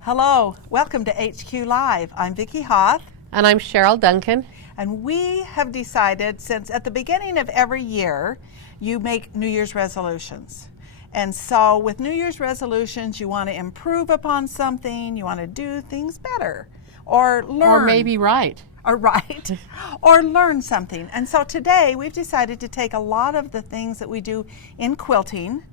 Hello, welcome to HQ Live. I'm Vicki Hoth. And I'm Cheryl Duncan. And we have decided, since at the beginning of every year, you make New Year's resolutions. And so with New Year's resolutions, you want to improve upon something, you want to do things better, or learn. Or maybe right. Or right, or learn something. And so today we've decided to take a lot of the things that we do in quilting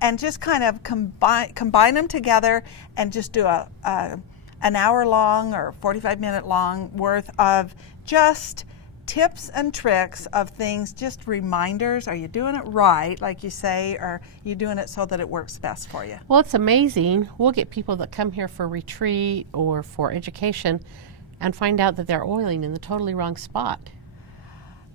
and just kind of combine them together and just do an hour long or 45-minute long worth of just tips and tricks of things, just reminders. Are you doing it right, like you say, or are you doing it so that it works best for you? Well, it's amazing. We'll get people that come here for retreat or for education and find out that they're oiling in the totally wrong spot.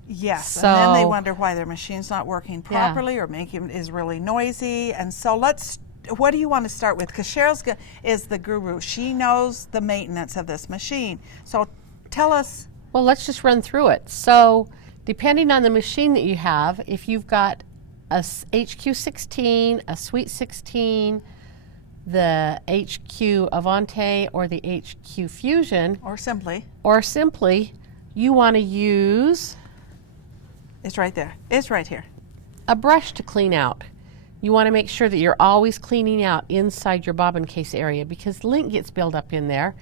Yes, so, and then they wonder why their machine's not working properly or is really noisy. And so what do you want to start with? Because Cheryl is the guru. She knows the maintenance of this machine. So tell us. Well, let's just run through it. So depending on the machine that you have, if you've got a HQ16, a Sweet 16, the HQ Avante, or the HQ Fusion, or simply, you want to use... It's right there. It's right here. A brush to clean out. You want to make sure that you're always cleaning out inside your bobbin case area because lint gets built up in there.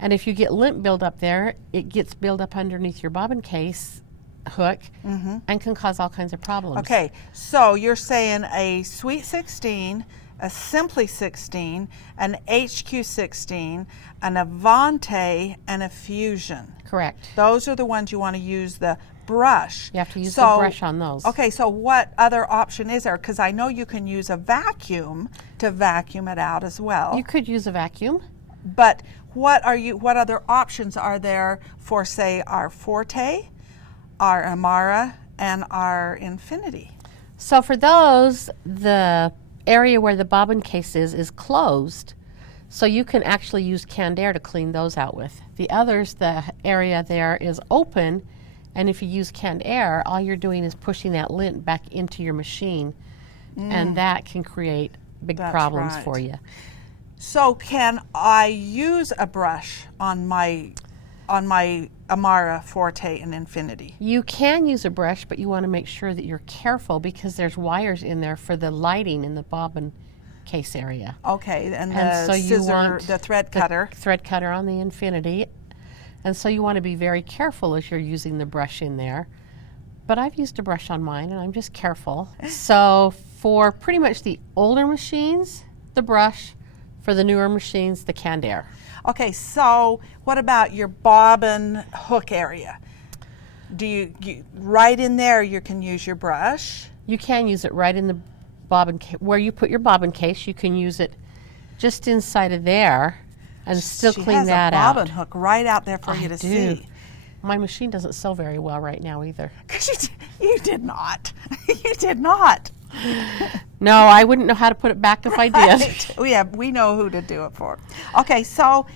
And if you get lint built up there, it gets built up underneath your bobbin case hook and can cause all kinds of problems. Okay, so you're saying a Sweet 16, a Simply 16, an HQ 16, an Avante, and a Fusion. Correct. Those are the ones you want to use the brush. You have to use the brush on those. Okay, so what other option is there? Because I know you can use a vacuum to vacuum it out as well. You could use a vacuum. But what other options are there for, say, our Forte, our Amara, and our Infinity? So for those, the area where the bobbin case is closed, so you can actually use canned air to clean those out with. The others, the area there is open, and if you use canned air, all you're doing is pushing that lint back into your machine, and that can create big problems for you. So can I use a brush on my Amara, Forte, and Infinity? You can use a brush, but you want to make sure that you're careful because there's wires in there for the lighting in the bobbin case area. Okay, and so scissor, you want the thread cutter. The thread cutter on the Infinity. And so you want to be very careful as you're using the brush in there. But I've used a brush on mine, and I'm just careful. So for pretty much the older machines, the brush. For the newer machines, the canned air. Okay, so what about your bobbin hook area? Do you right in there you can use your brush? You can use it right in the bobbin case. Where you put your bobbin case, you can use it just inside of there and still clean that out. She has a bobbin hook right out there for you to see. My machine doesn't sew very well right now either. You did not. You did not. No, I wouldn't know how to put it back if I did. We know who to do it for. Okay, so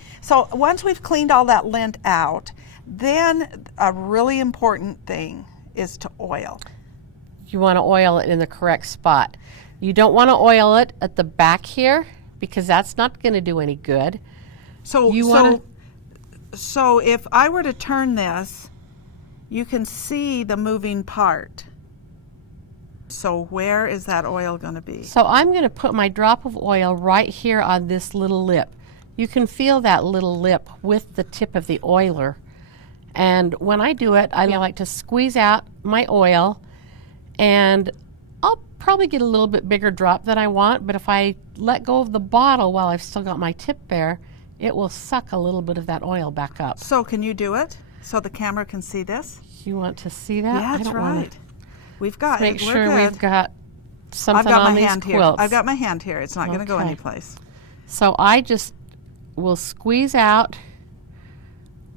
once we've cleaned all that lint out, then a really important thing is to oil. You want to oil it in the correct spot. You don't want to oil it at the back here because that's not going to do any good. So if I were to turn this, you can see the moving part. So where is that oil going to be? So I'm going to put my drop of oil right here on this little lip. You can feel that little lip with the tip of the oiler. And when I do it, I like to squeeze out my oil, and I'll probably get a little bit bigger drop than I want, but if I let go of the bottle while I've still got my tip there, it will suck a little bit of that oil back up. So can you do it so the camera can see this? You want to see that? Yeah, that's right. We've got Make sure we've got something I've got on my these hand quilts. Here. I've got my hand here. It's not going to go Okay. anyplace. So I just will squeeze out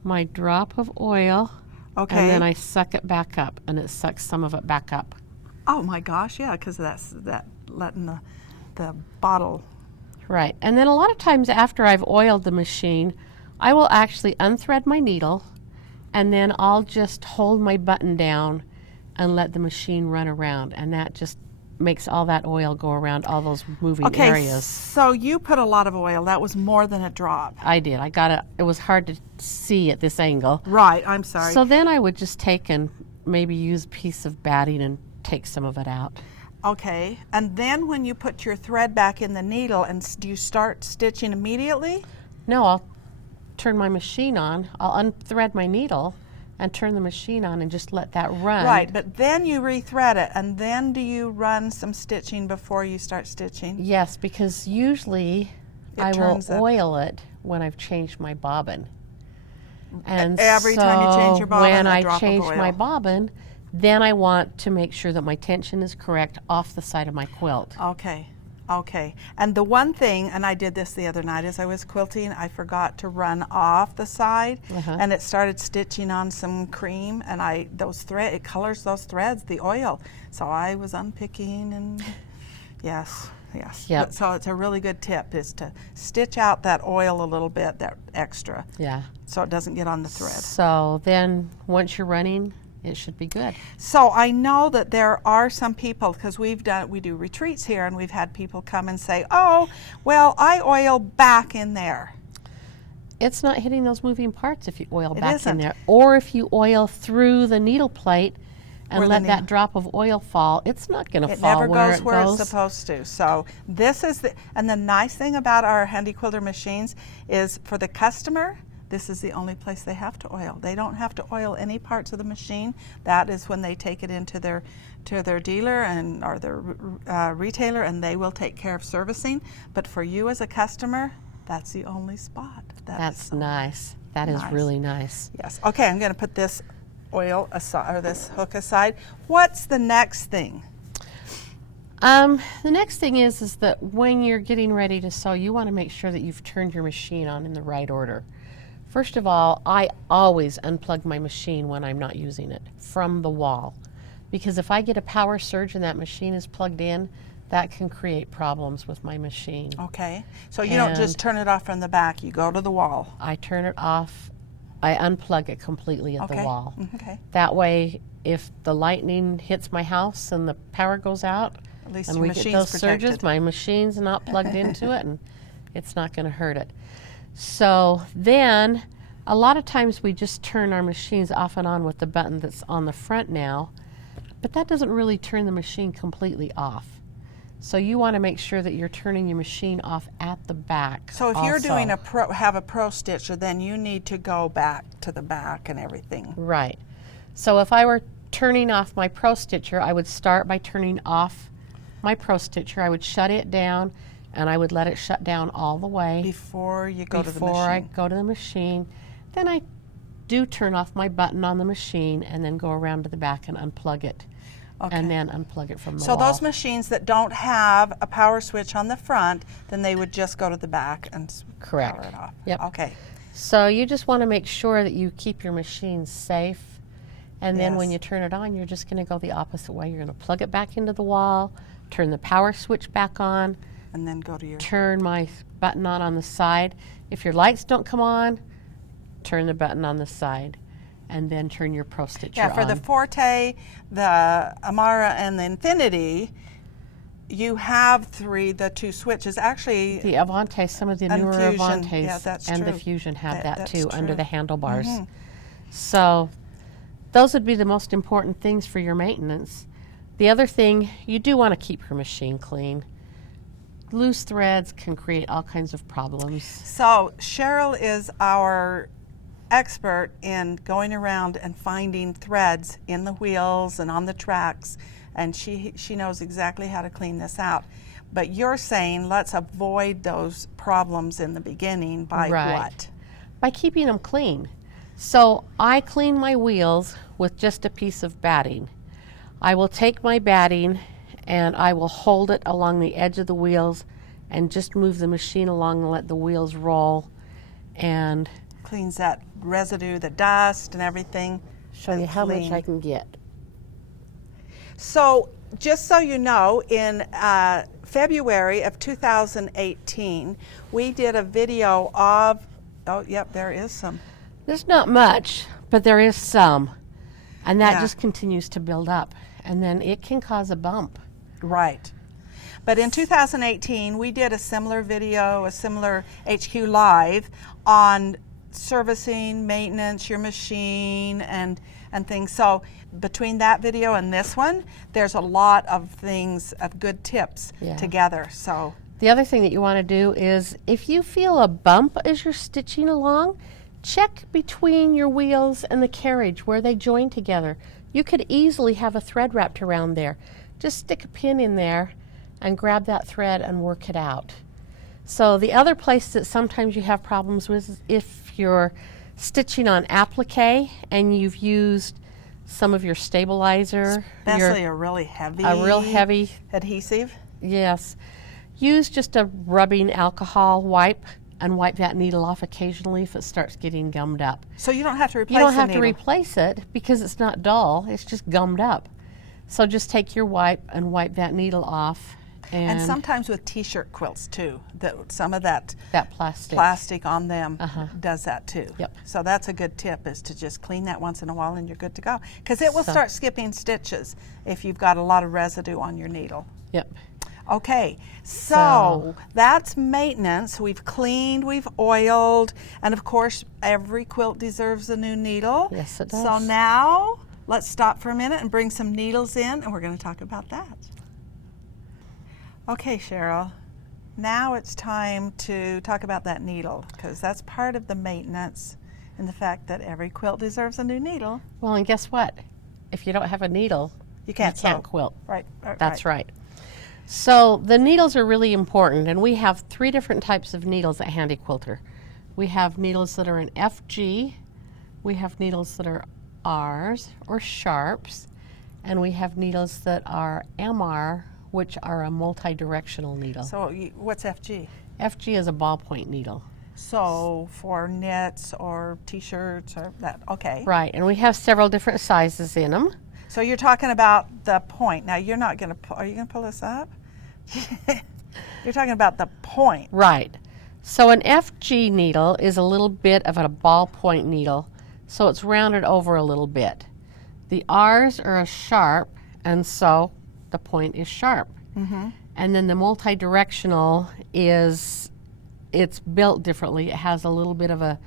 my drop of oil, Okay. and then I suck it back up, and it sucks some of it back up. Oh my gosh, yeah, because that's that letting the bottle. Right, and then a lot of times after I've oiled the machine, I will actually unthread my needle, and then I'll just hold my button down and let the machine run around, and that just makes all that oil go around all those moving Okay, areas. so you put a lot of oil. That was more than a drop. I did. I got it. It was hard to see at this angle. Right, I'm sorry. So then I would just take and maybe use a piece of batting and take some of it out. Okay, and then when you put your thread back in the needle, and do you start stitching immediately? No, I'll turn my machine on. I'll unthread my needle and turn the machine on and just let that run. Right, but then you rethread it, and then do you run some stitching before you start stitching? Yes, because usually I will oil it when I've changed my bobbin. And every time you change your bobbin, when a drop I change of oil. my bobbin, then I want to make sure that my tension is correct off the side of my quilt. Okay, okay. And the one thing, and I did this the other night as I was quilting, I forgot to run off the side, and it started stitching on some cream, and it colors those threads, the oil. So I was unpicking, and yes. Yep. So it's a really good tip is to stitch out that oil a little bit, that extra, Yeah. so it doesn't get on the thread. So then once you're running, it should be good. So I know that there are some people, because we do retreats here, and we've had people come and say, oh, well, I oil back in there. It's not hitting those moving parts if you oil It back isn't. in there. Or if you oil through the needle plate and Where the let that needle- drop of oil fall, it's not going to It fall never where goes it where goes. it's supposed to. So this is and the nice thing about our Handy Quilter machines is for the customer, this is the only place they have to oil. They don't have to oil any parts of the machine. That is when they take it into their dealer or their retailer, and they will take care of servicing. But for you as a customer, that's the only spot. That's nice. That is nice. really nice. Yes. Okay, I'm going to put this oil aside, or this hook aside. What's the next thing? The next thing is that when you're getting ready to sew, you want to make sure that you've turned your machine on in the right order. First of all, I always unplug my machine when I'm not using it from the wall, because if I get a power surge and that machine is plugged in, that can create problems with my machine. Okay, so you don't just turn it off from the back, you go to the wall. I turn it off, I unplug it completely at the wall. Okay. That way, if the lightning hits my house and the power goes out, At least and your we get machine's those protected. surges, my machine's not plugged into it, and it's not going to hurt it. So then, a lot of times we just turn our machines off and on with the button that's on the front now, but that doesn't really turn the machine completely off. So you want to make sure that you're turning your machine off at the back. So if you're also. doing have a pro stitcher, then you need to go back to the back and everything. Right. So if I were turning off my pro stitcher, I would start by turning off my pro stitcher. I would shut it down, and I would let it shut down all the way Before you go to the before machine. I go to the machine. Then I do turn off my button on the machine and then go around to the back and unplug it. Okay. And then unplug it from the So wall. those machines that don't have a power switch on the front, then they would just go to the back and Correct. power it off. Yep. Okay. So you just want to make sure that you keep your machine safe. And then when Yes. you turn it on, you're just going to go the opposite way. You're going to plug it back into the wall, turn the power switch back on, And then go to your... turn my button on the side. If your lights don't come on, turn the button on the side, and then turn your pro stitcher Yeah, for on. the Forte, the Amara, and the Infinity, you have the two switches. Actually, The Avante, some of the And newer Fusion, Avantes yeah, that's and the true. Fusion have that That's too under true. the handlebars. So those would be the most important things for your maintenance. The other thing, you do want to keep your machine clean. Loose threads can create all kinds of problems. so Cheryl is our expert in going around and finding threads in the wheels and on the tracks, and she knows exactly how to clean this out. But you're saying let's avoid those problems in the beginning by Right. what? By keeping them clean. So I clean my wheels with just a piece of batting. I will take my batting and I will hold it along the edge of the wheels and just move the machine along and let the wheels roll. And cleans that residue, the dust and everything. Show you how much I can get. So just so you know, in February of 2018, we did a video of, oh, yep, there is some. There's not much, but there is some. And that Yeah. just continues to build up. And then it can cause a bump. Right. But in 2018, we did a similar video, a similar HQ Live on servicing, maintenance, your machine, and things. So between that video and this one, there's a lot of things, of good tips together. So the other thing that you want to do is, if you feel a bump as you're stitching along, check between your wheels and the carriage where they join together. You could easily have a thread wrapped around there. Just stick a pin in there and grab that thread and work it out. So the other place that sometimes you have problems with is if you're stitching on applique and you've used some of your stabilizer. especially a really heavy adhesive. Yes. Use just a rubbing alcohol wipe and wipe that needle off occasionally if it starts getting gummed up. So you don't have to replace You don't the have to needle. replace it because it's not dull, it's just gummed up. So just take your wipe and wipe that needle off. And sometimes with t-shirt quilts too, some of that plastic on them does that too. Yep. So that's a good tip, is to just clean that once in a while and you're good to go. Because it will start skipping stitches if you've got a lot of residue on your needle. Yep. Okay, so that's maintenance. We've cleaned, we've oiled, and of course every quilt deserves a new needle. Yes, it does. So now let's stop for a minute and bring some needles in, and we're going to talk about that. Okay, Cheryl, now it's time to talk about that needle, because that's part of the maintenance and the fact that every quilt deserves a new needle. Well, and guess what? If you don't have a needle, You can't quilt. Right. That's right. So the needles are really important, and we have 3 different types of needles at Handy Quilter. We have needles that are in FG, we have needles that are Rs or sharps, and we have needles that are Amara, which are a multi-directional needle. So what's FG? FG is a ballpoint needle. So for knits or t-shirts or that, okay. Right, and we have several different sizes in them. So you're talking about the point. Now you're not going to, are you going to pull this up? You're talking about the point. Right. So an FG needle is a little bit of a ballpoint needle, so it's rounded over a little bit. The R's are a sharp, and so the point is sharp. And then the multi-directional is, it's built differently. It has a little bit of a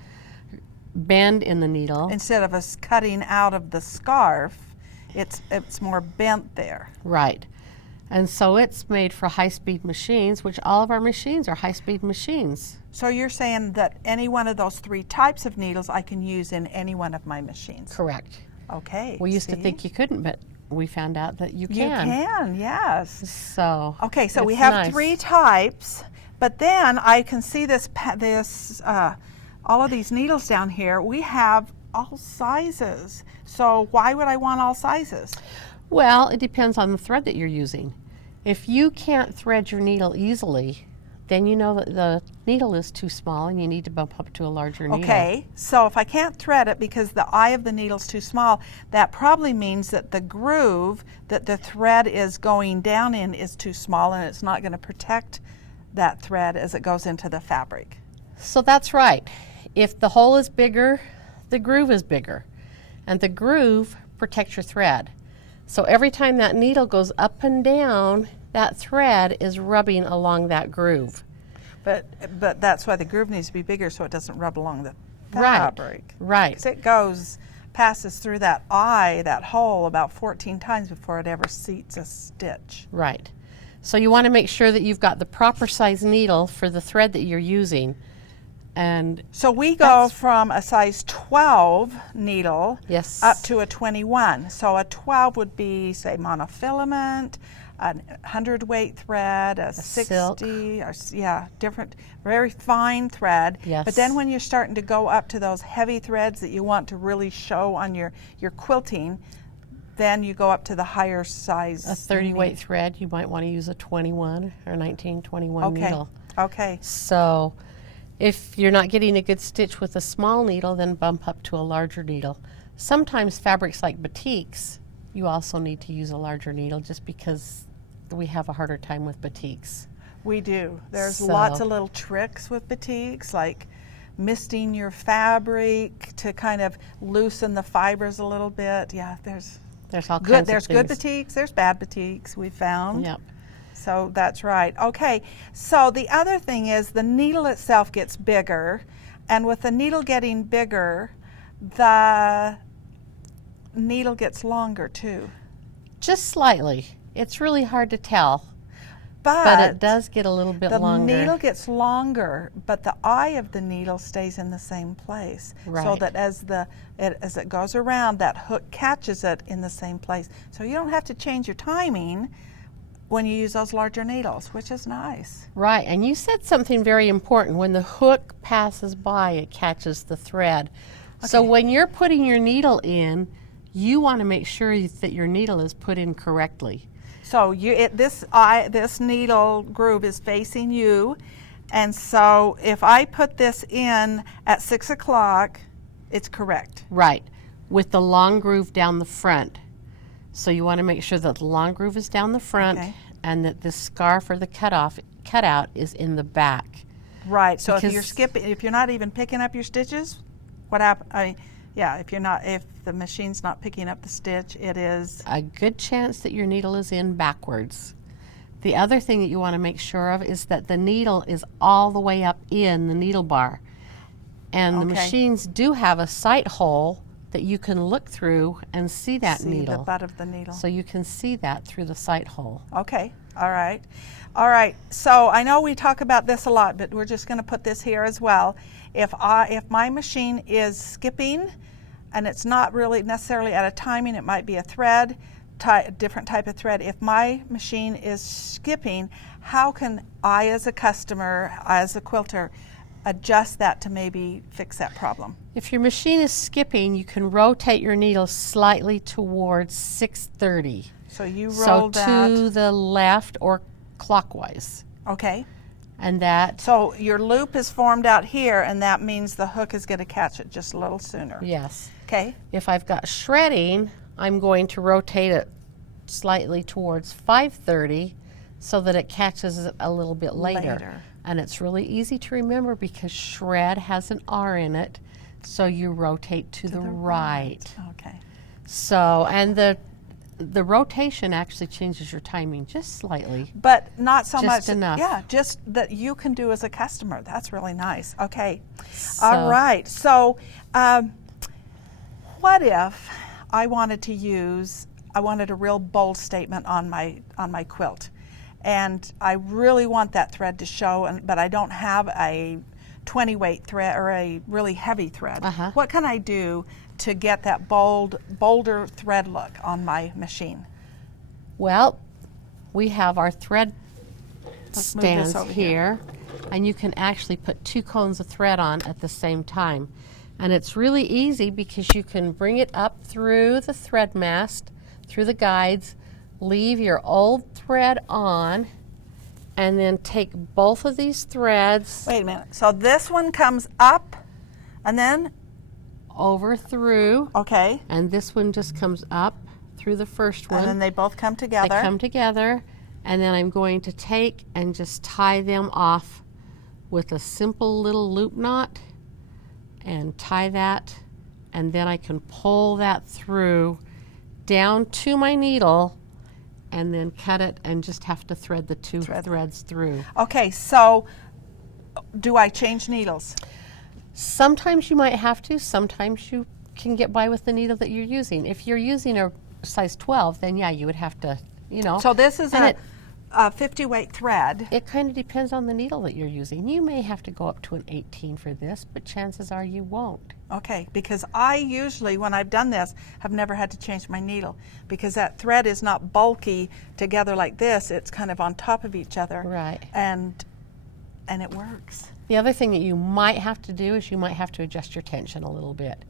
bend in the needle. Instead of us cutting out of the scarf, it's more bent there. Right. And so it's made for high-speed machines, which all of our machines are high-speed machines. So you're saying that any one of those 3 types of needles I can use in any one of my machines? Correct. Okay. We used to think you couldn't, but we found out that you can. You can, yes. So Okay, so we it's have nice. 3 types, but then I can see all of these needles down here. We have all sizes. So why would I want all sizes? Well, it depends on the thread that you're using. If you can't thread your needle easily, then you know that the needle is too small and you need to bump up to a larger needle. Okay, so if I can't thread it because the eye of the needle is too small, that probably means that the groove that the thread is going down in is too small, and it's not going to protect that thread as it goes into the fabric. So that's right. If the hole is bigger, the groove is bigger. And the groove protects your thread. So every time that needle goes up and down, that thread is rubbing along that groove. But that's why the groove needs to be bigger, so it doesn't rub along the fabric. Right. Because it passes through that eye, that hole, about 14 times before it ever seats a stitch. Right. So you want to make sure that you've got the proper size needle for the thread that you're using. And so we go from a size 12 needle yes, up to a 21. So a 12 would be, say, monofilament, a 100 weight thread, a 60, silk. Or, yeah, different, very fine thread. Yes. But then when you're starting to go up to those heavy threads that you want to really show on your quilting, then you go up to the higher size. A 30 weight thread, you might want to use a 21 or 1921 needle. Okay. So If you're not getting a good stitch with a small needle, then bump up to a larger needle. Sometimes fabrics like batiks, you also need to use a larger needle just because we have a harder time with batiks. We do. There's So- lots of little tricks with batiks, like misting your fabric to kind of loosen the fibers a little bit. Yeah, there's all good. kinds There's of good things. batiks. There's bad batiks. We found. Yep. So that's right. Okay. So the other thing is the needle itself gets bigger, and with the needle getting bigger, the needle gets longer too. Just slightly. It's really hard to tell, But but it does get a little bit the longer. needle gets longer, but the eye of the needle stays in the same place. So Right. that as it goes around, that hook catches it in the same place. So you don't have to change your timing when you use those larger needles, which is nice. Right, and you said something very important. When the hook passes by, it catches the thread. So Okay. when you're putting your needle in, you want to make sure that your needle is put in correctly. So this needle groove is facing you, and so if I put this in at 6 o'clock, it's correct. Right, with the long groove down the front. So you want to make sure that the long groove is down the front, Okay. and that the scarf or the cutout is in the back. Right. So if you're Because- skipping, if you're not even picking up your stitches, what happens? Yeah, if the machine's not picking up the stitch, it is. A good chance that your needle is in backwards. The other thing that you want to make sure of is that the needle is all the way up in the needle bar. And the Okay. machines do have a sight hole that you can look through and see that See needle. the butt of the needle. So you can see that through the sight hole. Okay. All right. All right. So I know we talk about this a lot, but we're just going to put this here as well. If my machine is skipping, and it's not really necessarily at a timing, it might be a thread, different type of thread. If my machine is skipping, how can I, as a customer, as a quilter, adjust that to maybe fix that problem? If your machine is skipping, you can rotate your needle slightly towards 6:30. So you So roll that. to the left or clockwise. Okay. And that, So your loop is formed out here, and that means the hook is going to catch it just a little sooner. yes. Okay. If I've got shredding, I'm going to rotate it slightly towards 5:30 so that it catches it a little bit later. And it's really easy to remember because shred has an R in it, so you rotate to the right. Okay. So, and the rotation actually changes your timing just slightly. But not so Just much. enough. Yeah, just that you can do as a customer. That's really nice. Okay. So- All right. So, what if I wanted a real bold statement on my quilt, and I really want that thread to show, but I don't have a 20 weight thread or a really heavy thread. Uh-huh. What can I do to get that bolder thread look on my machine? Well, we have our thread Let's move this stands over here, and you can actually put 2 cones of thread on at the same time. And it's really easy because you can bring it up through the thread mast, through the guides, leave your old thread on, and then take both of these threads Wait a minute. So this one comes up, and then, over through, okay, and this one just comes up through the first one. and then they both come They together. come together, and then I'm going to take and just tie them off with a simple little loop knot and tie that, and then I can pull that through down to my needle and then cut it and just have to thread the 2 threads through. Okay, so do I change needles? Sometimes you might have to, sometimes you can get by with the needle that you're using. If you're using a size 12, then yeah, you would have to, So this is And a 50 weight thread. It kind of depends on the needle that you're using. You may have to go up to an 18 for this, but chances are you won't. Okay, because I usually, when I've done this, have never had to change my needle because that thread is not bulky together like this. It's kind of on top of each other. Right. And it works. The other thing that you might have to do is you might have to adjust your tension a little bit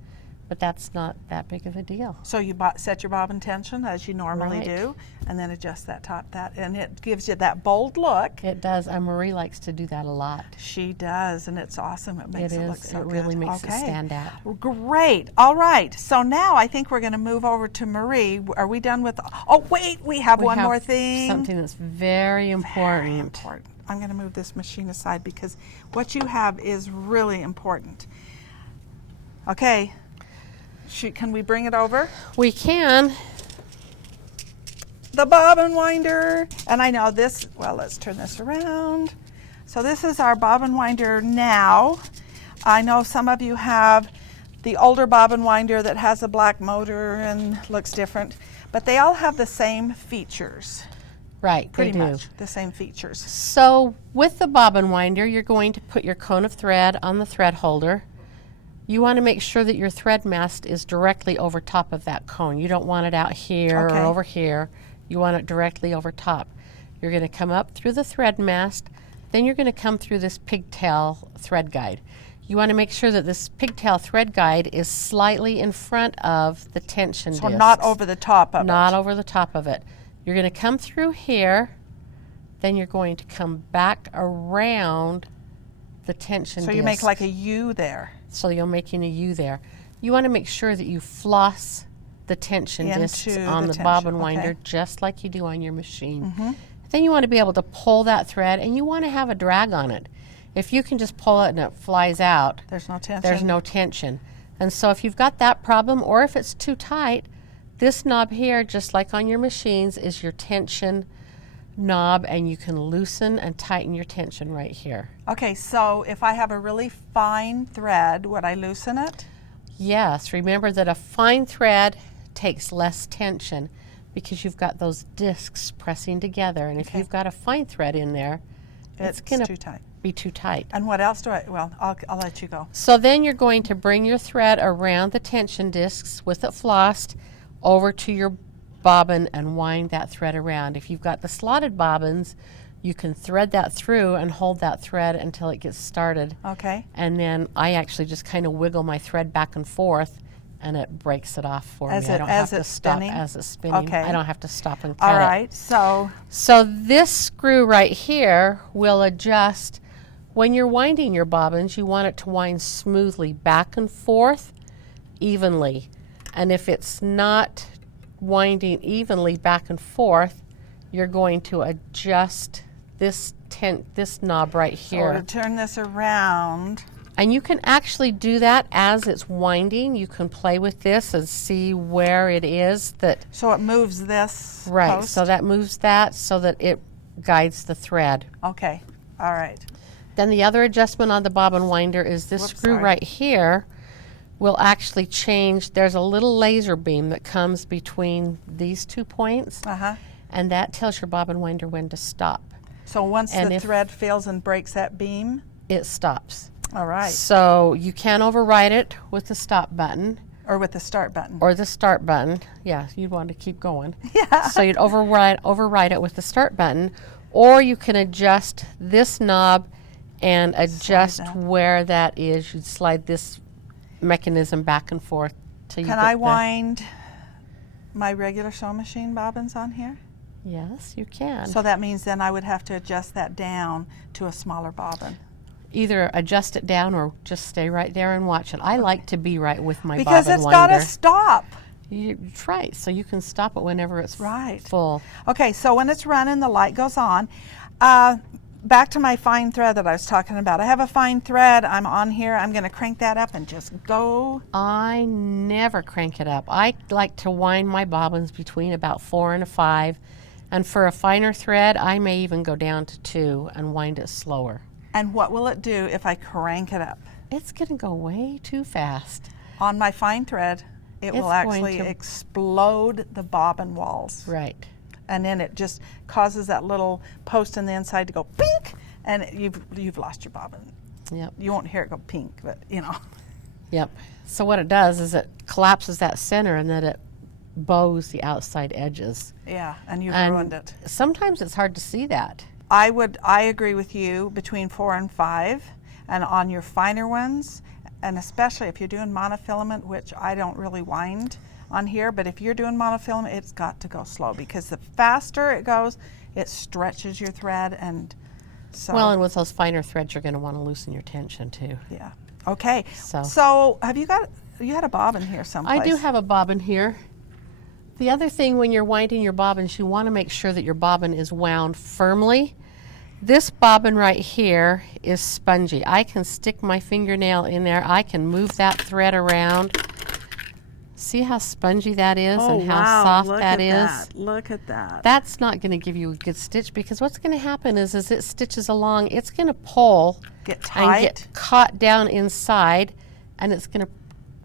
but that's not that big of a deal. So you set your bobbin tension as you normally Right. do, and then adjust that top, and it gives you that bold look. It does. Marie likes to do that a lot. She does, and it's awesome. It makes it look so It good. really makes it Okay. stand out. Great. All right. So now I think we're going to move over to Marie. Are we done with? Oh wait, we have one more thing. Something that's very important. Very important. I'm going to move this machine aside because what you have is really important. Okay. Can we bring it over? We can. The bobbin winder. And I know this, well, let's turn this around. So this is our bobbin winder now. I know some of you have the older bobbin winder that has a black motor and looks different, but they all have the same features. Right, Pretty they do. much the same features. So with the bobbin winder, you're going to put your cone of thread on the thread holder. You want to make sure that your thread mast is directly over top of that cone. You don't want it out here Okay. or over here. You want it directly over top. You're going to come up through the thread mast, then you're going to come through this pigtail thread guide. You want to make sure that this pigtail thread guide is slightly in front of the tension So discs. not over the top of Not it. over the top of it. You're going to come through here, then you're going to come back around the tension So disc. you make like a U there. So you're making a U there. You want to make sure that you floss the tension discs Into on the the bobbin tension, winder okay. just like you do on your machine. Mm-hmm. Then you want to be able to pull that thread, and you want to have a drag on it. If you can just pull it and it flies out, There's no tension. there's no tension. And so if you've got that problem, or if it's too tight, this knob here, just like on your machines, is your tension knob, and you can loosen and tighten your tension right here. Okay, so if I have a really fine thread, would I loosen it? Yes, remember that a fine thread takes less tension because you've got those discs pressing together, and if Okay. you've got a fine thread in there, it's going too to tight. be too tight. And what else do I, well, I'll let you go. So then you're going to bring your thread around the tension discs with it flossed over to your bobbin and wind that thread around. If you've got the slotted bobbins, you can thread that through and hold that thread until it gets started. Okay. And then I actually just kind of wiggle my thread back and forth, and it breaks it off for As me. I it- don't as have to it's stop spinning? as it's spinning. Okay. I don't have to stop and cut All it. right, so So this screw right here will adjust. When you're winding your bobbins, you want it to wind smoothly back and forth evenly. And if it's not winding evenly back and forth, you're going to adjust this knob right so here. to turn this around, And you can actually do that as it's winding. You can play with this and see where it is that, so it moves this right, post? so that moves that so that it guides the thread. Okay, all right. Then the other adjustment on the bobbin winder is this Whoops, screw sorry. right here will actually change. There's a little laser beam that comes between these 2 points, Uh-huh. and that tells your bobbin winder when to stop. So once And the if- thread fills and breaks that beam, It stops. all right, So you can override it with the stop button or with the start button. or the start button. Yeah, you'd want to keep going. Yeah. So you'd override it with the start button, or you can adjust this knob and adjust that. where that is. You'd slide this mechanism back and forth till you Can get I the- wind my regular sewing machine bobbins on here? Yes, you can. So that means then I would have to adjust that down to a smaller bobbin. Either adjust it down or just stay right there and watch it. I like to be right with my Because bobbin it's got winder. to stop. It's right, so you can stop it whenever it's Right. full. Okay, so when it's running, the light goes on. Back to my fine thread that I was talking about. I have a fine thread. I'm on here. I'm going to crank that up and just go. I never crank it up. I like to wind my bobbins between about 4 and a 5. And for a finer thread, I may even go down to 2 and wind it slower. And what will it do if I crank it up? It's going to go way too fast. On my fine thread, it will It's going actually to- explode the bobbin walls. Right. And then it just causes that little post in the inside to go pink, and you've lost your bobbin. Yep. You won't hear it go pink, but you know. Yep. So what it does is it collapses that center and then it bows the outside edges. Yeah, and you've And ruined it. sometimes it's hard to see that. I agree with you between 4 and 5, and on your finer ones, and especially if you're doing monofilament, which I don't really wind on here, but if you're doing monofilament, it's got to go slow, because the faster it goes, it stretches your thread, and so. Well, and with those finer threads, you're going to want to loosen your tension too. Yeah. Okay. So have you had a bobbin here someplace? I do have a bobbin here. The other thing when you're winding your bobbins, you want to make sure that your bobbin is wound firmly. This bobbin right here is spongy. I can stick my fingernail in there. I can move that thread around. See how spongy that is and how soft that is? Look at that. That's not going to give you a good stitch, because what's going to happen is as it stitches along, it's going to pull Get tight. and get caught down inside, and it's going to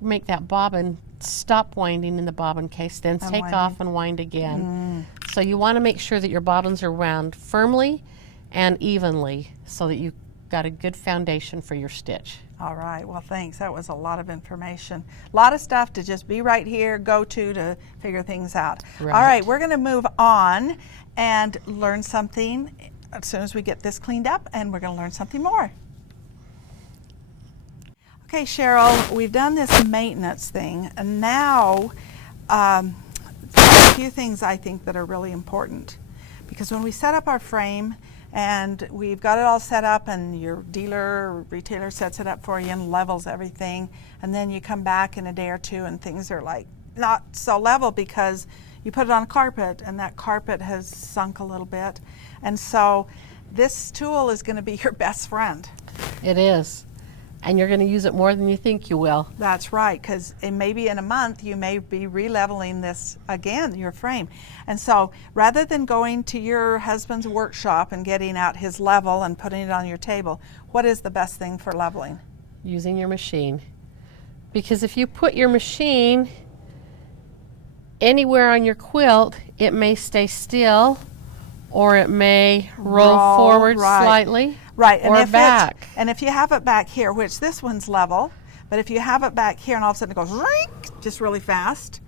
make that bobbin stop winding in the bobbin case, then take off and wind again. So you want to make sure that your bobbins are wound firmly and evenly so that you've got a good foundation for your stitch. All right, well, thanks. That was a lot of information. A lot of stuff to just be right here, go to figure things out. Right. All right, we're going to move on and learn something as soon as we get this cleaned up, and we're going to learn something more. Okay, Cheryl, we've done this maintenance thing, and now a few things I think that are really important. Because when we set up our frame and we've got it all set up, and your dealer or retailer sets it up for you and levels everything, and then you come back in a day or two and things are like not so level because you put it on carpet and that carpet has sunk a little bit. And so this tool is going to be your best friend. It is. And you're going to use it more than you think you will. That's right, because maybe in a month you may be re-leveling this again, your frame. And so rather than going to your husband's workshop and getting out his level and putting it on your table, what is the best thing for leveling? Using your machine. Because if you put your machine anywhere on your quilt, it may stay still, or it may roll forward slightly. Right, or back. And if you have it back here, which this one's level, but if you have it back here and all of a sudden it goes rink, just really fast,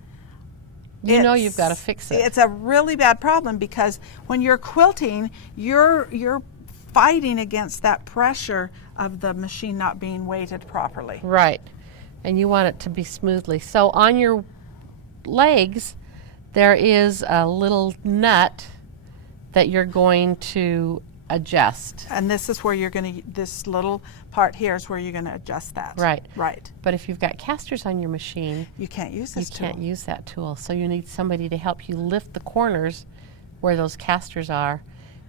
you know you've got to fix it. It's a really bad problem, because when you're quilting, you're fighting against that pressure of the machine not being weighted properly. Right, and you want it to be smoothly. So on your legs, there is a little nut that you're going to adjust. And this is where you're going to, this little part here is where you're going to adjust that. Right. Right. But if you've got casters on your machine, you can't use this tool. You can't use that tool. So you need somebody to help you lift the corners where those casters are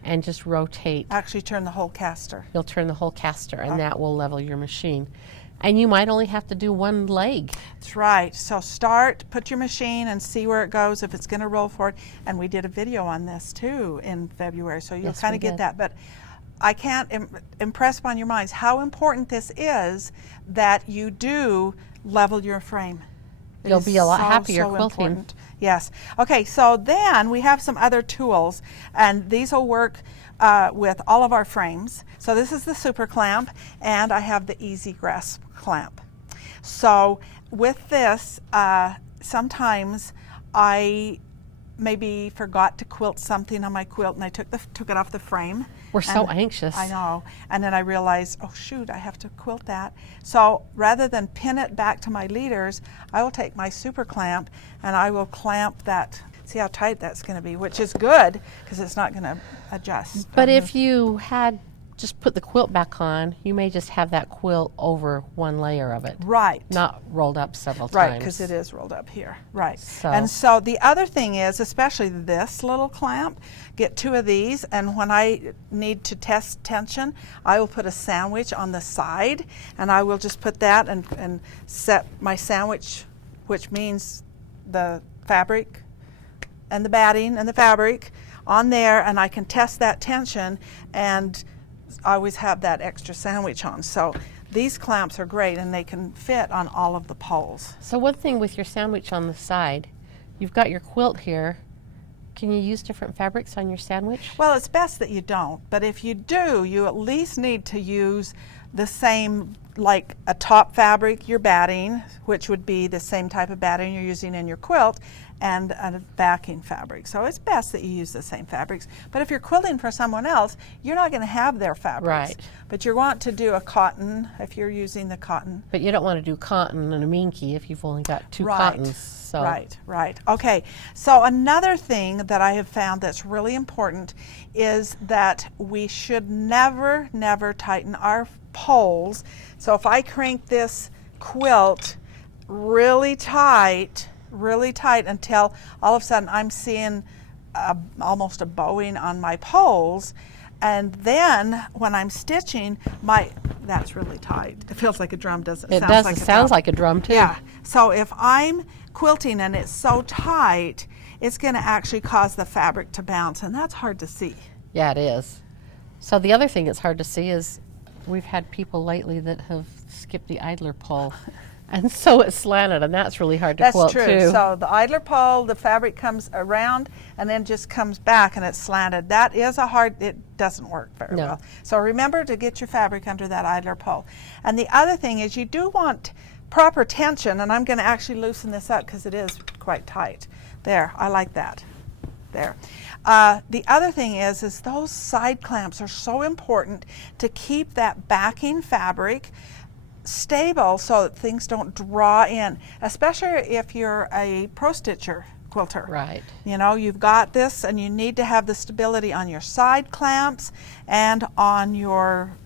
and just rotate. Actually turn the whole caster. You'll turn the whole caster, and that will level your machine. And you might only have to do one leg. That's right. So put your machine and see where it goes, if it's going to roll forward. And we did a video on this too in February, so you'll kind of get that. But I can't impress upon your minds how important this is, that you do level your frame. You'll be a lot happier so quilting. Important. Yes. Okay, so then we have some other tools, and these will work with all of our frames. So this is the super clamp, and I have the easy grasp clamp. So with this, sometimes I maybe forgot to quilt something on my quilt, and I took it off the frame. We're so anxious. I know. And then I realized, oh shoot, I have to quilt that. So rather than pin it back to my leaders, I will take my super clamp and I will clamp that. See how tight that's going to be, which is good because it's not going to adjust. But if you had just put the quilt back on, you may just have that quilt over one layer of it. Right. Not rolled up several times. Right, because it is rolled up here. Right. So. And so the other thing is, especially this little clamp, get 2 of these, and when I need to test tension, I will put a sandwich on the side, and I will just put that and set my sandwich, which means the fabric and the batting and the fabric on there, and I can test that tension, and I always have that extra sandwich on. So these clamps are great, and they can fit on all of the poles. So one thing with your sandwich on the side, you've got your quilt here. Can you use different fabrics on your sandwich? Well, it's best that you don't, but if you do, you at least need to use the same like a top fabric you're batting, which would be the same type of batting you're using in your quilt, and a backing fabric. So it's best that you use the same fabrics. But if you're quilting for someone else, you're not going to have their fabrics. Right. But you want to do a cotton if you're using the cotton. But you don't want to do cotton and a minky if you've only got two Right. cottons. So. Right. Okay, so another thing that I have found that's really important is that we should never tighten our poles. So if I crank this quilt really tight until all of a sudden I'm seeing almost a bowing on my poles, and then when I'm stitching, that's really tight. It feels like a drum, doesn't it? It does. It sounds like a drum too. Yeah. So if I'm quilting and it's so tight, it's going to actually cause the fabric to bounce, and that's hard to see. Yeah, it is. So the other thing that's hard to see is we've had people lately that have skipped the idler pole, and so it's slanted, and that's really hard to quilt That's true. too. So the idler pole, the fabric comes around and then just comes back and it's slanted. That is it doesn't work very well. So remember to get your fabric under that idler pole. And the other thing is you do want proper tension, and I'm going to actually loosen this up because it is quite tight. There, I like that. There. The other thing is those side clamps are so important to keep that backing fabric stable so that things don't draw in, especially if you're a pro stitcher quilter. Right. You know, you've got this and you need to have the stability on your side clamps and on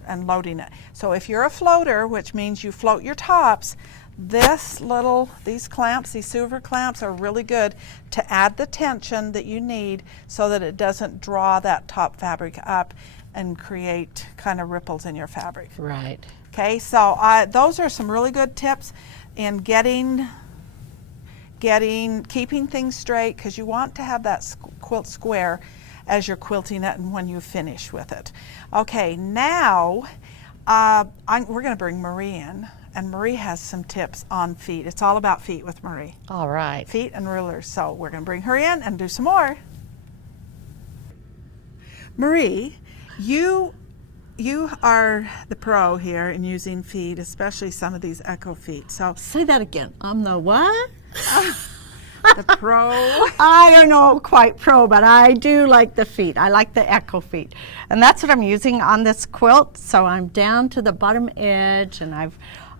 and loading it. So if you're a floater, which means you float your tops, these clamps, these Suver clamps, are really good to add the tension that you need so that it doesn't draw that top fabric up and create kind of ripples in your fabric. Right. Okay, so those are some really good tips in keeping things straight, because you want to have that quilt square as you're quilting it and when you finish with it. Okay, now we're going to bring Marie in, and Marie has some tips on feet. It's all about feet with Marie. All right. Feet and rulers. So we're going to bring her in and do some more. Marie, you are the pro here in using feet, especially some of these echo feet. So Say that again. I'm the what? the pro. I don't know quite pro, but I do like the feet. I like the echo feet. And that's what I'm using on this quilt. So I'm down to the bottom edge, and I've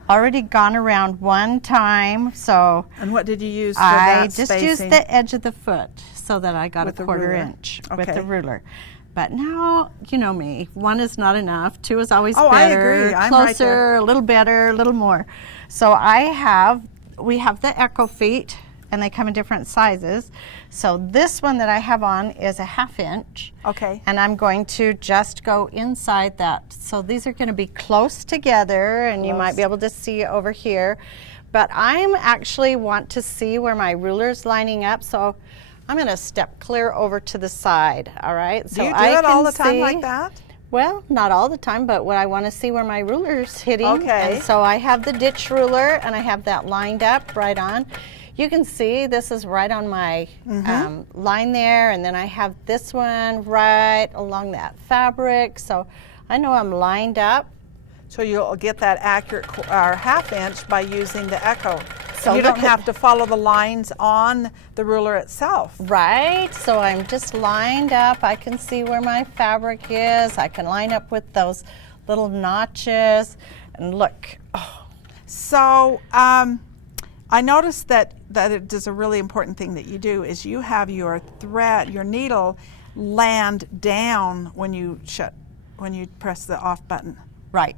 already gone around one time. So And what did you use for that I just spacing? used the edge of the foot so that I got With a the quarter ruler. inch with Okay. the ruler. But now, you know me, one is not enough. Two is always Oh, I better. agree. I'm right Closer, there. a little better, a little more. So we have the echo feet, and they come in different sizes. So this one that I have on is a 1/2 inch. Okay. And I'm going to just go inside that. So these are going to be close together, and you might be able to see over here. But I'm actually want to see where my ruler's lining up. So I'm going to step clear over to the side, all right? Do you do it all the time like that? Well, not all the time, but what I want to see where my ruler's hitting. Okay. And so I have the ditch ruler, and I have that lined up right on. You can see this is right on my line there, and then I have this one right along that fabric. So I know I'm lined up. So you'll get that accurate 1/2 inch by using the echo. So you don't look at- have to follow the lines on the ruler itself. Right, so I'm just lined up. I can see where my fabric is. I can line up with those little notches, and look. Oh, So I noticed that it is a really important thing that you do is you have your thread, your needle, land down when you press the off button. right.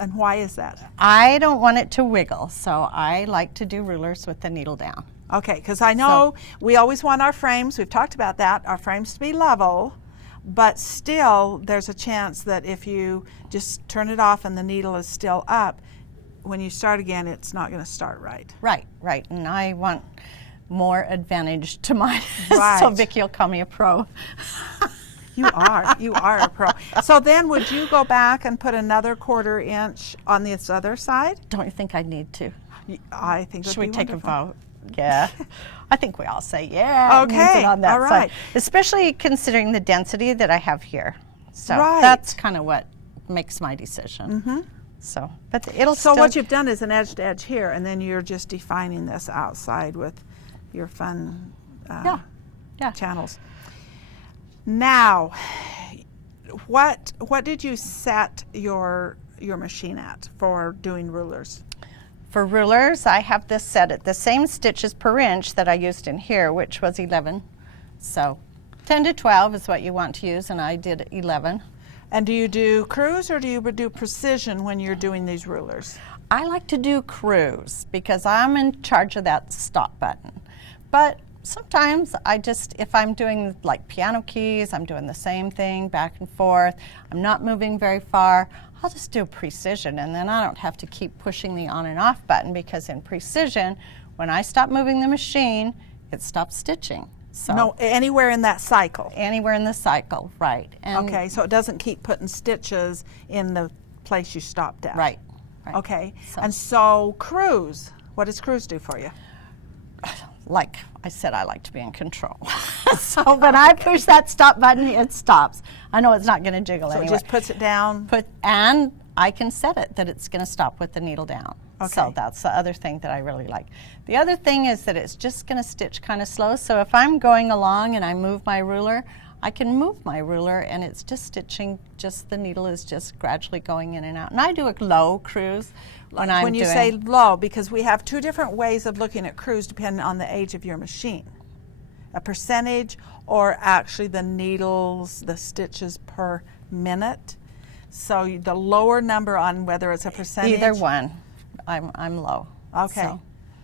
And why is that? I don't want it to wiggle, so I like to do rulers with the needle down. Okay, because I know we always want our frames, we've talked about that, our frames to be level, but still there's a chance that if you just turn it off and the needle is still up, when you start again, it's not going to start right. Right, and I want more advantage to mine. Right. So Vicki will call me a pro. You are a pro. So then would you go back and put another 1/4 inch on this other side? Don't you think I need to? I think it would Should we be take wonderful. a vote? Yeah. I think we all say yeah. it needs Okay, it on that all right. side. Especially considering the density that I have here. So Right. that's kind of what makes my decision. So, but it'll So still, what you've done is an edge to edge here, and then you're just defining this outside with your fun yeah. channels. Now, what did you set your machine at for doing rulers? For rulers, I have this set at the same stitches per inch that I used in here, which was 11. So 10 to 12 is what you want to use, and I did 11. And do you do cruise or do you do precision when you're doing these rulers? I like to do cruise because I'm in charge of that stop button. But sometimes I just, if I'm doing like piano keys, I'm doing the same thing back and forth, I'm not moving very far, I'll just do precision, and then I don't have to keep pushing the on and off button, because in precision, when I stop moving the machine, it stops stitching. So No, anywhere in that cycle. anywhere in the cycle, right. And Okay, so it doesn't keep putting stitches in the place you stopped at. Right. Okay, So- and so cruise, what does cruise do for you? Like I said, I like to be in control. So when I push that stop button, it stops. I know it's not going to jiggle So anyway. it just puts it down? And I can set it that it's going to stop with the needle down. So Okay. that's the other thing that I really like. The other thing is that it's just going to stitch kind of slow. So if I'm going along and I move my ruler, I can move my ruler and it's just stitching, just the needle is just gradually going in and out. And I do a low cruise when I'm When you doing. say low, because we have two different ways of looking at cruise depending on the age of your machine. A percentage or actually the needles, the stitches per minute. So the lower number on whether it's a percentage. Either one, I'm low. Okay. So,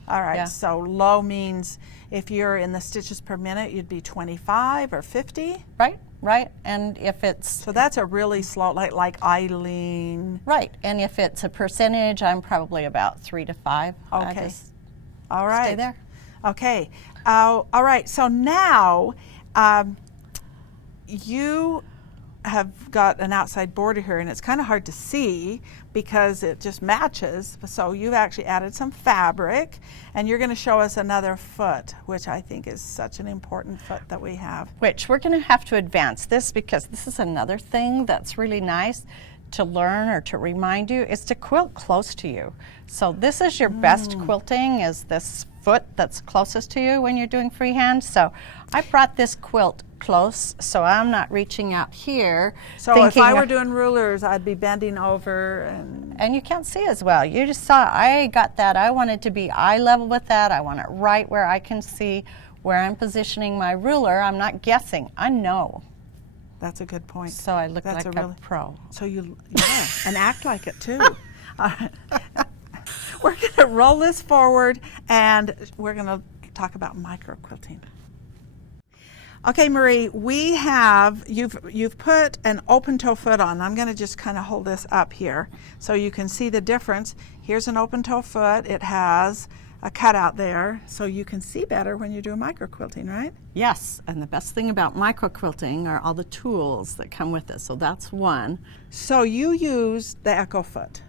All right. yeah. So low means if you're in the stitches per minute, you'd be 25 or 50. right. And if it's So that's a really slow, like idling. right, and if it's a percentage, I'm probably about 3 to 5. I Okay. just All right. stay there. Okay. All right. So now you have got an outside border here, and it's kind of hard to see because it just matches. So you've actually added some fabric, and you're going to show us another foot, which I think is such an important foot that we have. Which we're going to have to advance this, because this is another thing that's really nice to learn or to remind you, is to quilt close to you. So this is your best quilting, is this foot that's closest to you when you're doing freehand. So I brought this quilt close, so I'm not reaching out here. So if thinking I were of- doing rulers, I'd be bending over and you can't see as well. You just saw, I got that. I wanted to be eye level with that. I want it right where I can see where I'm positioning my ruler. I'm not guessing. I know. That's a good point. So I look That's like a a really- pro. So yeah, and act like it too. We're going to roll this forward, and we're going to talk about micro quilting. Okay, Marie, we have you've put an open toe foot on. I'm going to just kind of hold this up here so you can see the difference. Here's an open toe foot. It has a cutout there, so you can see better when you do micro quilting, right? Yes, and the best thing about micro quilting are all the tools that come with it. So that's one. So you use the echo foot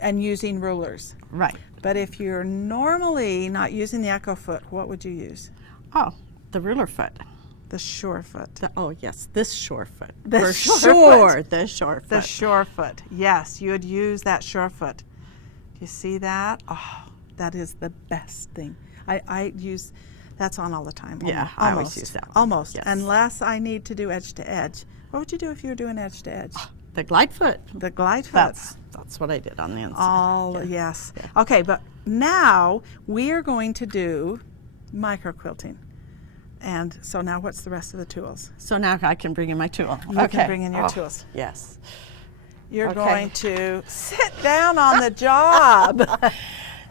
and using rulers. Right. But if you're normally not using the echo foot, what would you use? Oh, the ruler foot. The shore foot. Oh, yes, this shore foot. The For shore sure, foot. the shore foot. The shore foot. Yes, you would use that shore foot. You see that? Oh, that is the best thing. I use, that's on all the time. Yeah, I always use that one. Almost. Yes. Unless I need to do edge to edge. What would you do if you were doing edge to edge? The glide foot. The glide foot. That's what I did on the inside. All, Yeah. yes. Okay, but now we are going to do micro quilting. And so now what's the rest of the tools? So now I can bring in my tool. You can bring in your tools. Yes. You're Okay. going to sit down on the job.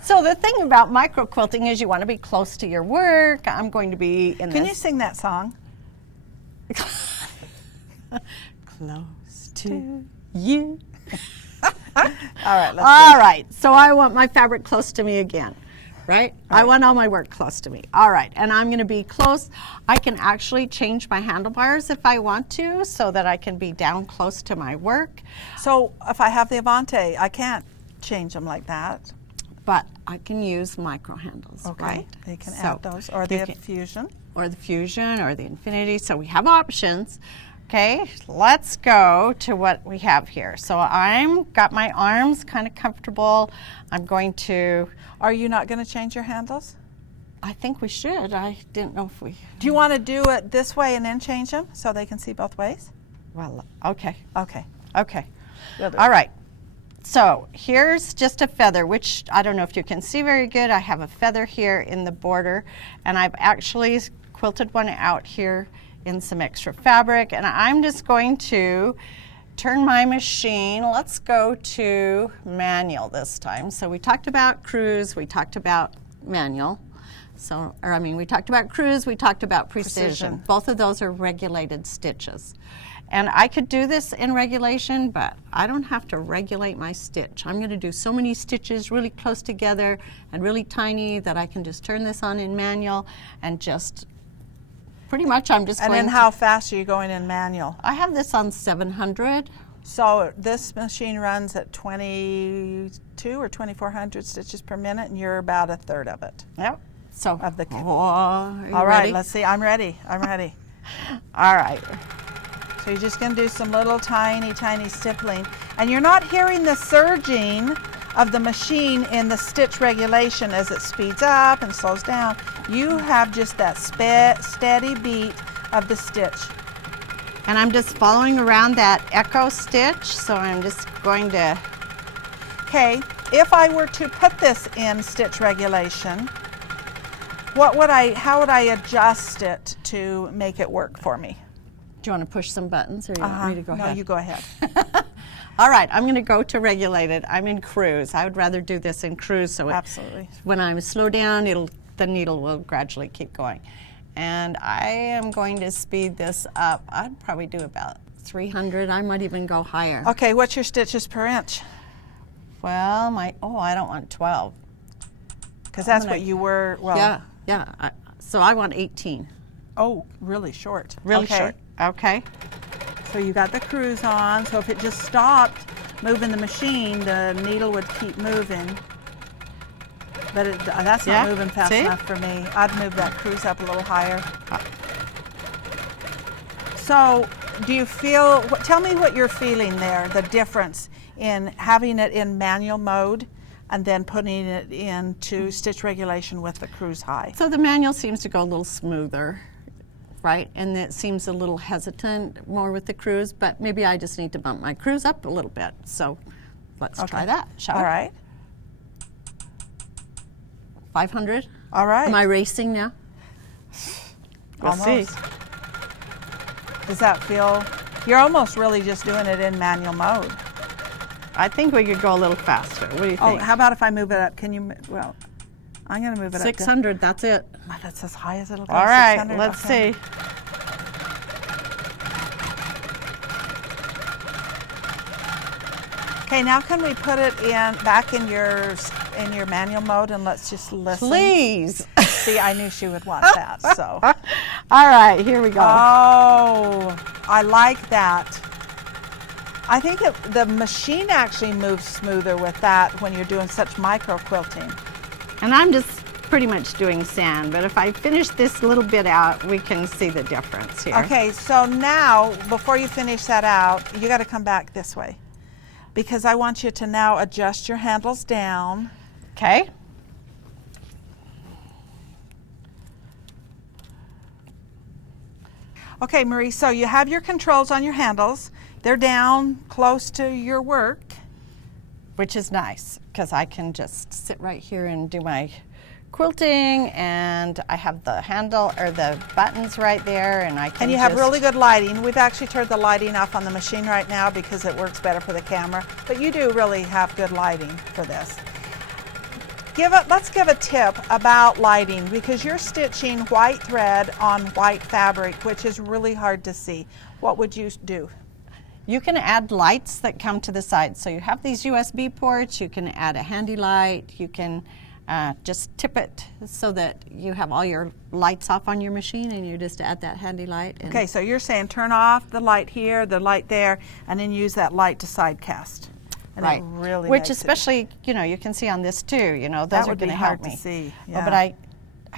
So the thing about micro quilting is you want to be close to your work. I'm going to be in Can you this. sing that song? Close to you. All right, let's All right, so I want my fabric close to me again, right? I want all my work close to me. All right, and I'm going to be close. I can actually change my handlebars if I want to, so that I can be down close to my work. So if I have the Avante, I can't change them like that. But I can use micro handles, Okay, right? you can So add those, or you the can- Fusion. or the Fusion or the Infinity. So we have options, Okay, let's go to what we have here. So I'm got my arms kind of comfortable. I'm going to, Are you not going to change your handles? I think we should. I didn't know if we, Do you want to do it this way and then change them so they can see both ways? well, okay, Okay. okay. We'll do All it. right. So here's just a feather, which I don't know if you can see very good. I have a feather here in the border, and I've actually quilted one out here in some extra fabric, and I'm just going to turn my machine. Let's go to manual this time. So we talked about cruise, we talked about manual. So, or I mean, we talked about cruise, we talked about precision. Both of those are regulated stitches. And I could do this in regulation, but I don't have to regulate my stitch. I'm going to do so many stitches really close together and really tiny that I can just turn this on in manual and just pretty much I'm just And going then how fast are you going in manual? I have this on 700. So this machine runs at 22 or 2400 stitches per minute, and you're about a third of it. Yep. So Of the- are you All right, ready? let's see. I'm ready. I'm ready. All right. So you're just going to do some little tiny stippling. And you're not hearing the surging of the machine in the stitch regulation as it speeds up and slows down. You have just that steady beat of the stitch. And I'm just following around that echo stitch, so I'm just going to, Okay, if I were to put this in stitch regulation, how would I adjust it to make it work for me? do you want to push some buttons or you want me to go No, ahead? you go ahead. All right, I'm going to go to regulated. I'm in cruise. I would rather do this in cruise, so Absolutely. when I slow down, the needle will gradually keep going. And I am going to speed this up. I'd probably do about 300. I might even go higher. Okay, what's your stitches per inch? Well, I don't want 12. Because that's what you were, well, Yeah. So I want 18. oh, really short. Really Okay. short. Okay. So you got the cruise on, so if it just stopped moving the machine, the needle would keep moving. But that's Yeah, not moving fast see? enough for me. I'd move that cruise up a little higher. So do you feel, tell me what you're feeling there, the difference in having it in manual mode and then putting it into stitch regulation with the cruise high. So the manual seems to go a little smoother, right? And it seems a little hesitant more with the cruise, but maybe I just need to bump my cruise up a little bit. So let's try that, shall we? All right. 500. All right. Am I racing now? We'll see. Almost. Does that feel, you're almost really just doing it in manual mode. I think we could go a little faster. What do you Oh, think? how about if I move it up? Can you, well, I'm going to move it up. 600, that's it. That's as high as it'll go. All right, 600, let's okay. see. Okay, now can we put it back in your manual mode and let's just listen? Please. See, I knew she would want that, so. All right, here we go. Oh, I like that. I think the machine actually moves smoother with that when you're doing such micro quilting. And I'm just pretty much doing sand, but if I finish this little bit out, we can see the difference here. Okay, so now, before you finish that out, you got to come back this way because I want you to now adjust your handles down. Okay. Okay, Marie, so you have your controls on your handles. They're down close to your work. Which is nice because I can just sit right here and do my quilting, and I have the handle or the buttons right there, and I can And you have really good lighting. We've actually turned the lighting off on the machine right now because it works better for the camera, but you do really have good lighting for this. Let's give a tip about lighting because you're stitching white thread on white fabric, which is really hard to see. What would you do? You can add lights that come to the side. So you have these USB ports, you can add a handy light, you can just tip it so that you have all your lights off on your machine and you just add that handy light. And Okay, so you're saying turn off the light here, the light there, and then use that light to side cast. And right. it really Which makes it- especially, you can see on this too, those that are would be going to hard help me. to see. Oh, Yeah. but I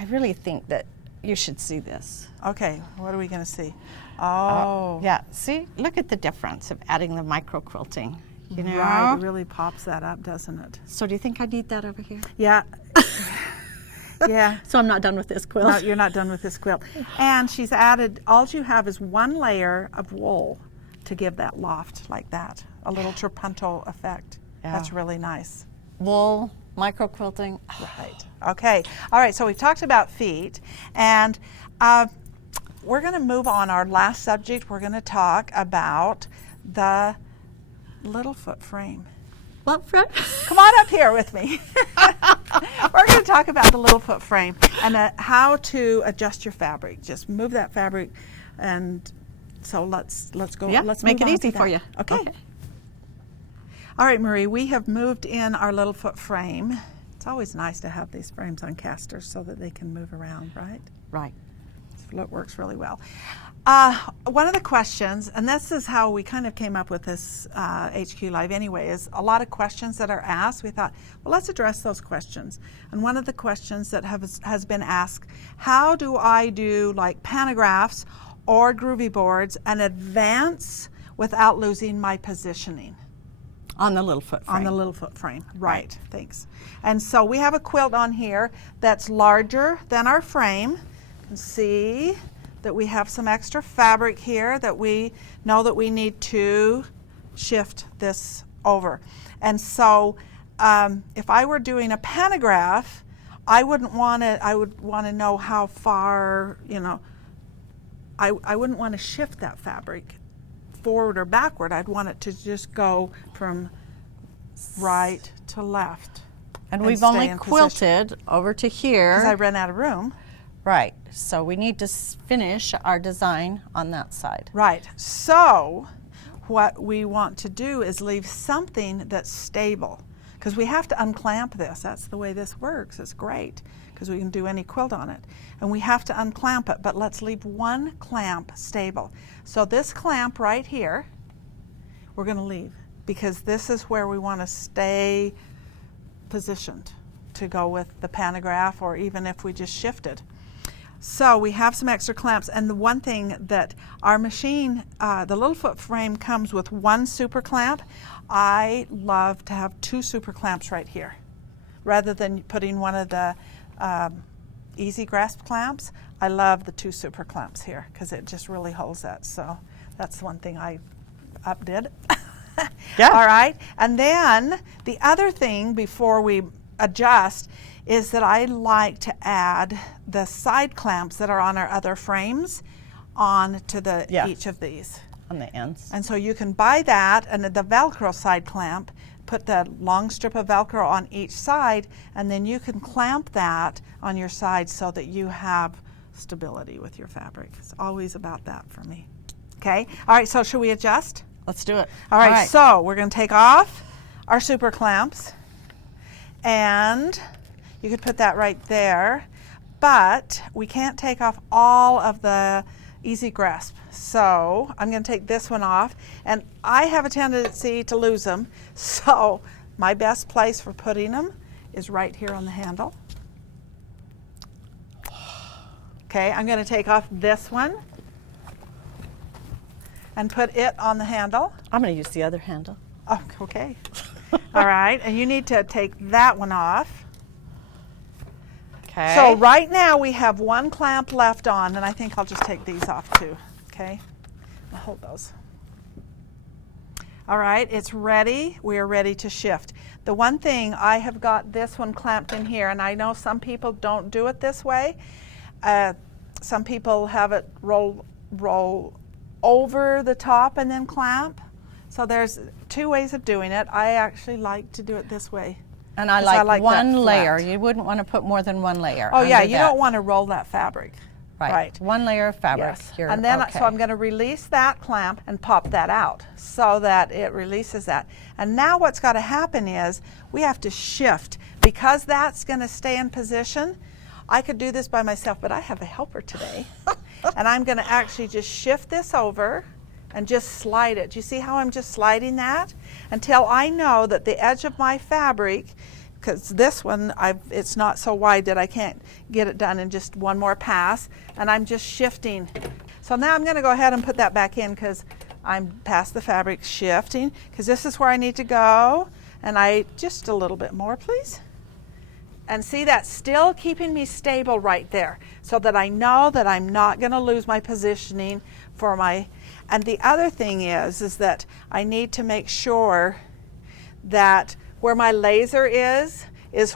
really think that You should see this. Okay, what are we going to see? Oh, Yeah, see, look at the difference of adding the micro quilting. You know? right. It really pops that up, doesn't it? So do you think I need that over here? Yeah. Yeah. So I'm not done with this quilt. No, you're not done with this quilt. And she's added, all you have is one layer of wool to give that loft like that, a little trapunto effect. Yeah. That's really nice. Wool, micro quilting. Right. Okay. All right. So we've talked about feet, and we're going to move on. Our last subject, we're going to talk about the little foot frame. What front? Come on up here with me. We're going to talk about the little foot frame and how to adjust your fabric. Just move that fabric, and so let's go. Yeah, Let's make move it on easy to for that. you. Okay. All right, Marie, we have moved in our little foot frame. It's always nice to have these frames on casters so that they can move around, right? Right. It works really well. One of the questions, and this is how we kind of came up with this HQ Live anyway, is a lot of questions that are asked. We thought, well, let's address those questions. And one of the questions that has been asked, how do I do like pantographs or groovy boards and advance without losing my positioning? On the little foot frame. On the little foot frame, right, thanks. And so we have a quilt on here that's larger than our frame. You can see that we have some extra fabric here that we know that we need to shift this over. And so if I were doing a pantograph, I would want to know how far, you know, I wouldn't want to shift that fabric forward or backward. I'd want it to just go from right to left. And we've stay only in quilted over to here. Because I ran out of room. Right. So we need to finish our design on that side. Right. So what we want to do is leave something that's stable, because we have to unclamp this. That's the way this works. It's great because we can do any quilt on it. And we have to unclamp it, but let's leave one clamp stable. So this clamp right here, we're going to leave, because this is where we want to stay positioned to go with the pantograph, or even if we just shifted. So we have some extra clamps, and the one thing that our machine, the little foot frame, comes with one super clamp. I love to have two super clamps right here, rather than putting one of the easy grasp clamps. I love the two super clamps here because it just really holds that. So that's one thing I updid. Yeah. All right. And then the other thing before we adjust is that I like to add the side clamps that are on our other frames on to each of these. On the ends. And so you can buy that, and the Velcro side clamp, put the long strip of Velcro on each side, and then you can clamp that on your side so that you have stability with your fabric. It's always about that for me. Okay. All right. So should we adjust? Let's do it. All right. So we're going to take off our super clamps, and you could put that right there, but we can't take off all of the easy grasp. So I'm going to take this one off, and I have a tendency to lose them. So my best place for putting them is right here on the handle. Okay, I'm going to take off this one and put it on the handle. I'm going to use the other handle. Oh, okay. All right, and you need to take that one off. Okay. So right now we have one clamp left on, and I think I'll just take these off too. Okay, I'll hold those. All right, it's ready. We are ready to shift. The one thing, I have got this one clamped in here, and I know some people don't do it this way. Some people have it roll over the top and then clamp. So there's two ways of doing it. I actually like to do it this way. And I like one that layer. flat. You wouldn't want to put more than one layer. Oh yeah, under you that. don't want to roll that fabric. Right. One layer of fabric. Yes. You're And then okay. so I'm going to release that clamp and pop that out so that it releases that. And now what's got to happen is we have to shift, because that's going to stay in position. I could do this by myself, but I have a helper today. And I'm going to actually just shift this over and just slide it. Do you see how I'm just sliding that? Until I know that the edge of my fabric because this one, it's not so wide that I can't get it done in just one more pass, and I'm just shifting. So now I'm going to go ahead and put that back in because I'm past the fabric, shifting, because this is where I need to go, and I just a little bit more, please. And see, that's still keeping me stable right there so that I know that I'm not going to lose my positioning for my, and the other thing is that I need to make sure that where my laser is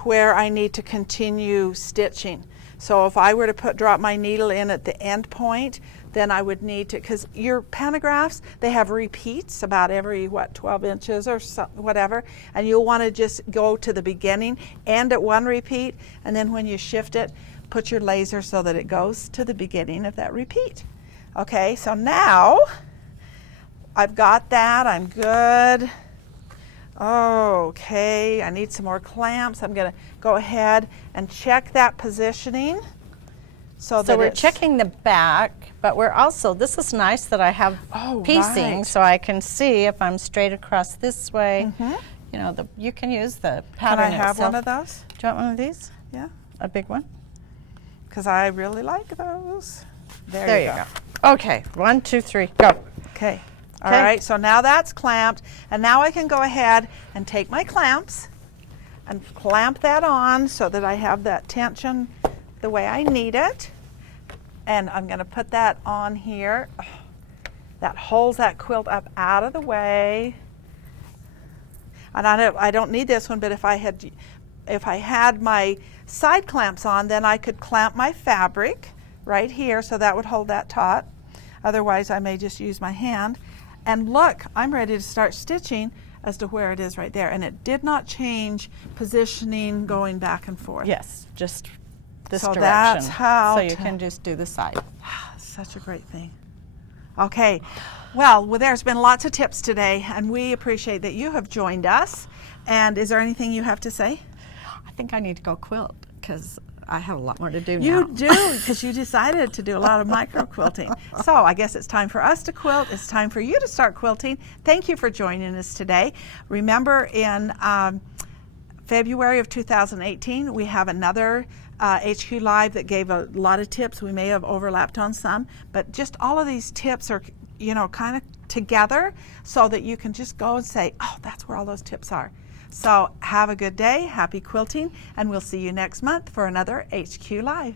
where I need to continue stitching. So if I were to drop my needle in at the end point, then I would need to, because your pantographs, they have repeats about every, 12 inches or whatever, and you'll want to just go to the beginning, end at one repeat, and then when you shift it, put your laser so that it goes to the beginning of that repeat. Okay, so now I've got that, I'm good. Okay, I need some more clamps. I'm going to go ahead and check that positioning. So we're checking the back, but we're also, this is nice that I have piecing, right. so I can see if I'm straight across this way. You know, you can use the pattern Can I have itself. one of those? Do you want one of these? Yeah, A big one? because I really like those. There you go. Okay, 1, 2, 3, go. Okay. All Okay. right, so now that's clamped, and now I can go ahead and take my clamps and clamp that on so that I have that tension the way I need it. And I'm going to put that on here. That holds that quilt up out of the way. And I don't need this one, but if I had my side clamps on, then I could clamp my fabric right here, so that would hold that taut. Otherwise, I may just use my hand. And look, I'm ready to start stitching as to where it is right there. And it did not change positioning going back and forth. Yes, just this So direction. that's how So you to- can just do the side. Such a great thing. Okay, well, there's been lots of tips today, and we appreciate that you have joined us. And is there anything you have to say? I think I need to go quilt because I have a lot more to do now. You do, because you decided to do a lot of micro quilting. So I guess it's time for us to quilt. It's time for you to start quilting. Thank you for joining us today. Remember, in February of 2018, we have another HQ Live that gave a lot of tips. We may have overlapped on some, but just all of these tips are, kind of together so that you can just go and say, oh, that's where all those tips are. So have a good day, happy quilting, and we'll see you next month for another HQ Live.